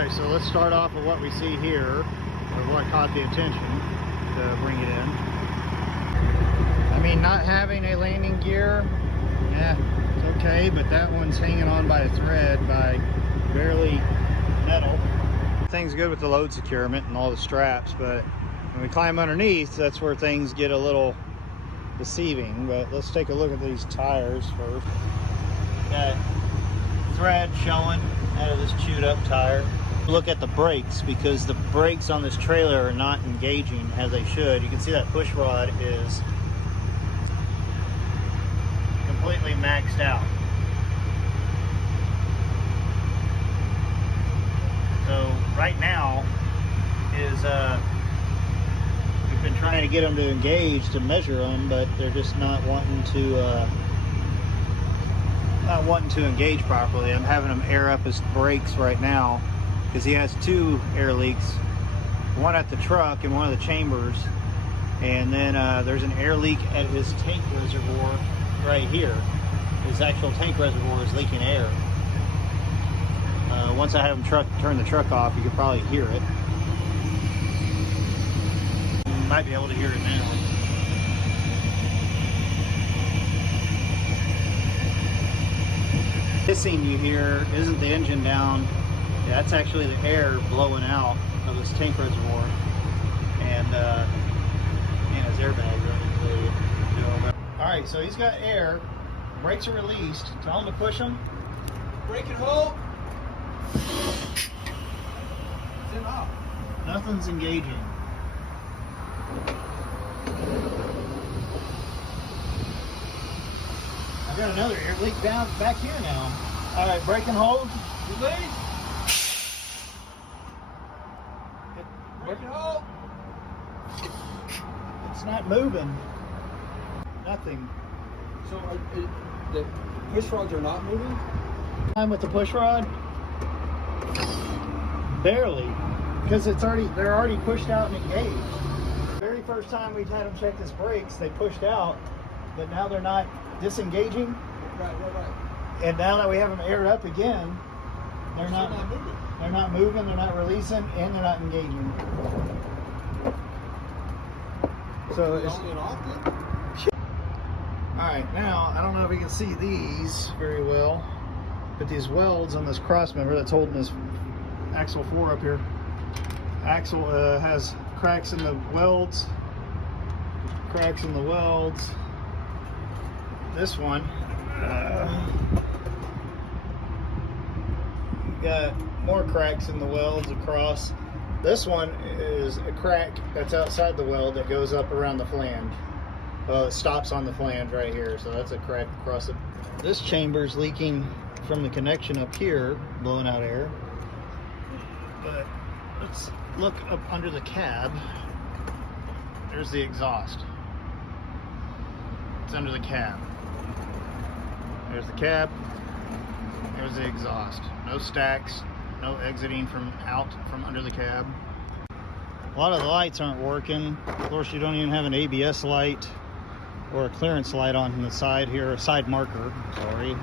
Alright, so let's start off with what we see here, or what caught the attention to bring it in. I mean, not having a landing gear, it's okay, but that one's hanging on by a thread, by barely metal. Things good with the load securement and all the straps, but when we climb underneath, that's where things get a little deceiving. But let's take a look at these tires first. Got thread showing out of this chewed up tire. Look at the brakes, because the brakes on this trailer are not engaging as they should. You can see that push rod is completely maxed out. So right now is we've been trying to get them to engage to measure them, but they're just not wanting to engage properly. I'm having him air up his brakes right now because he has two air leaks, one at the truck and one of the chambers, and then there's an air leak at his tank reservoir right here. His actual tank reservoir is leaking air. Once I have him turn the truck off, you can probably hear it. You might be able to hear it now. Hissing you hear isn't the engine down. Yeah, that's actually the air blowing out of this tank reservoir, and his airbag running. All right, so he's got air. Brakes are released. Tell him to push them. Brake and hold. Then off. Nothing's engaging. I've got another air leak down back here now. All right, brake and hold. Release. Brake and hold. It's not moving. Nothing. So the push rods are not moving? I'm with the push rod. Barely, because they're already pushed out and engaged. The very first time we had them check his brakes, they pushed out, but now they're not disengaging. Right. And now that we have them aired up again, they're not moving. They're not moving, they're not releasing, and they're not engaging. So it's on and off then? Alright, now I don't know if you can see these very well, but these welds on this cross member that's holding this axle 4 up here. Axle has cracks in the welds. This one got more cracks in the welds across. This one is a crack that's outside the weld that goes up around the flange. It stops on the flange right here, so that's a crack across it. This chamber's leaking from the connection up here, blowing out air. But let's look up under the cab. There's the exhaust. It's under the cab. There's the cab. There's the exhaust. No stacks, no exiting from under the cab. A lot of the lights aren't working. Of course, you don't even have an ABS light or a clearance light on the side here, a side marker, sorry.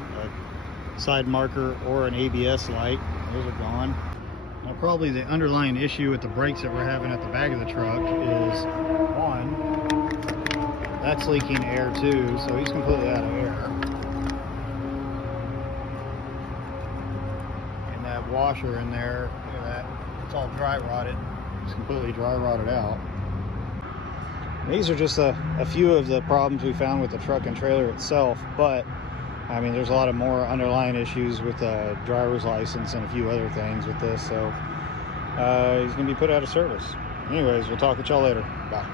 A side marker or an ABS light. Those are gone. Now, probably the underlying issue with the brakes that we're having at the back of the truck is, one, that's leaking air too, so he's completely out of air. And that washer in there, look at that, it's all dry rotted. It's completely dry rotted out. These are just a few of the problems we found with the truck and trailer itself, but I mean, there's a lot of more underlying issues with driver's license and a few other things with this, so he's going to be put out of service. Anyways, we'll talk with y'all later. Bye.